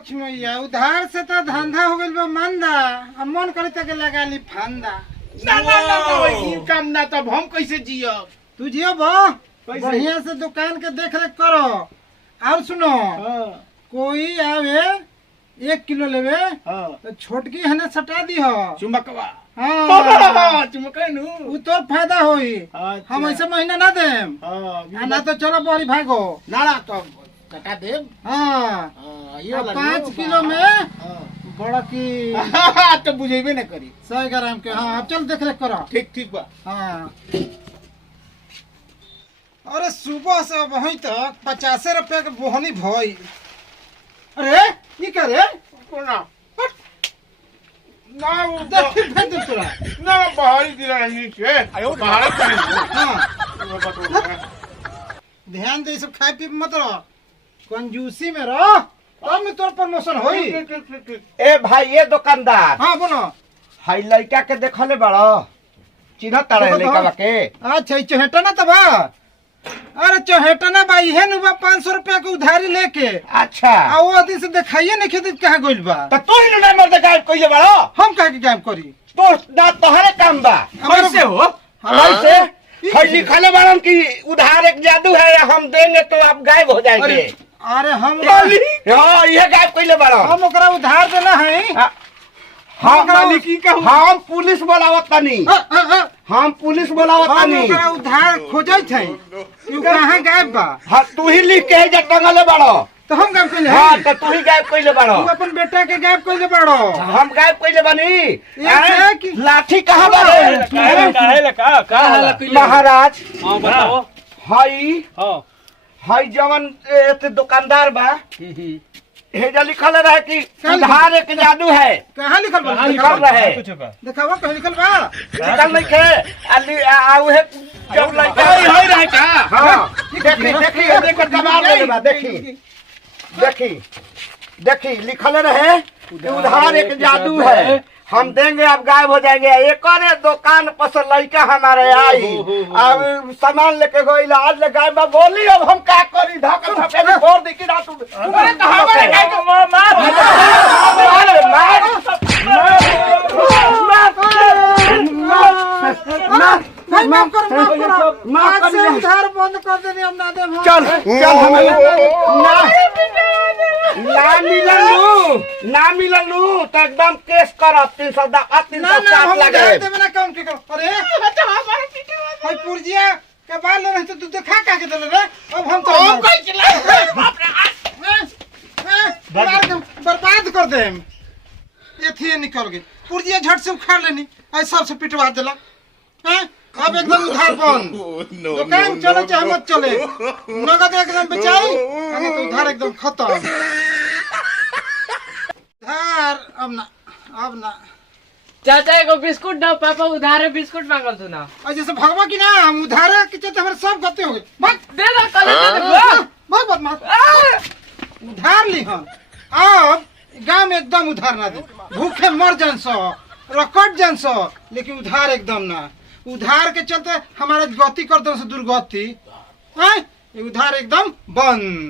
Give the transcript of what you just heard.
लक्ष्मैया उधार से तो धंधा हो गइल बा मंदा। अब मन करे तक लगा ली फंदा। ना ई काम ना तब हम कैसे जियब? तू जियो बा बढ़िया से दुकान के देख रेख करो। और सुनो कोई आवे 1 किलो लेवे तो छोटकी हने सटा दी हो चुमकवा। हाँ चुमका नु उ तोर फायदा होई। हम ऐसे महीना ना देम ना तो चलो बड़ी भागो ना तो कटा देब। हाँ ये 5 किलो में बड़ा की तो बुझेबे ना करी 100 ग्राम के। हाँ अब चल देख रेख करो। ठीक बा। हाँ अरे सुबह से वहीं तक 50 रुपया के बोहनी भई। अरे ये क्या रे? कोना ना वो देख भेज दे तोरा। ना बाहरी दिला नहीं छे बाहर नहीं। हाँ ध्यान दे सब खाए पी मत रहो कंजूसी में रहो तब में तोर प्रमोशन होई। ए भाई ये दुकानदार हाँ बोलो। हाई लड़का के देखले बड़ो चिन्ह तारे लड़का के। अच्छा ई चहेटा ना तबा। अरे चहेटा ना भाई है नुबा 500 रुपया के उधारी लेके। अच्छा आ वो आदि से दिखाइए नहीं खेती कहाँ गइल बा। तो तू ही ना मर्द गायब कइले बड़ो। हम काहे के गायब करी? तो ना तोहरे काम बा। कैसे हो? कैसे हाई लिखले बड़न की उधार एक जादू है हम देंगे तो आप गायब हो जाएंगे। अरे हम हाँ ये गायब कइले बड़ो। हम ओकरा उधार देना है। हम मालिकी का हम पुलिस बुलावत तनी। हम पुलिस बुलावत हम तनी। ओकरा उधार खोजत है तू कहाँ गायब बा। हाँ तू ही लिख के जे टंगले बड़ो। तो हम गायब कइले हाँ हैं। तो तू ही गायब कइले बड़ो। तू अपन बेटा के गायब कइले बाड़ो। हम गायब कइले बनी। ऐसे कि- लाठी कहाँ बारे? महाराज बताओ। हाई हाई जवन दुकानदार बा हेजा लिखल रहे कि उधार एक जादू है। कहाँ लिखल बा? लिखल रहे दिखावा कहाँ लिखल बा? लिखल नहीं खे आउहे जब लड़का होई रहे का? हाँ देखी देखी देखो कमाल ले बा देखी देखी देखी लिखल रहे कि उधार एक जादू है हम देंगे आप गायब हो जाएंगे। एक और दुकान पर से लड़का हमारे आई अब सामान लेके गई आज ले गायब बा। बोली अब हम क्या करी धक्का धक्का फोड़ दी कि रात तुम्हारे कहां मारे गाय को मार माफ करो। आज से उधार बंद कर देनी हम ना देब। चल चल हमें ना मिललू तो एकदम केस करब 360 ना ना हम लगे। उधार देबे ना काम के करो। अरे भाई पुरजिया के बाल ले रहे तो तू देखा का के देले रे। अब हम तो हम कोई चिल्ला बाप रे। बर्बाद कर देम। एथिए निकल गई पुरजिया झट से उखाड़ लेनी आज सबसे पिटवा देला। हैं अब एकदम उधार बंद। दुकान चले चाहे मत चले नगद एकदम बेचाई नहीं तो उधार एकदम खत्म। उधार अब ना चाचा एगो बिस्कुट दो पापा उधारे बिस्कुट मांगल तू ना। और जैसे भगवा की ना हम उधार के चलते हमारे सब गति हो गए। दे दो कल दे दो। बहुत बदमाश उधार ली हम अब गांव में एकदम उधार ना दे। भूखे मर जान सो रकट जान सो लेकिन उधार एकदम ना। उधार के चलते हमारे गति कर दो दुर्गति। उधार एकदम बंद।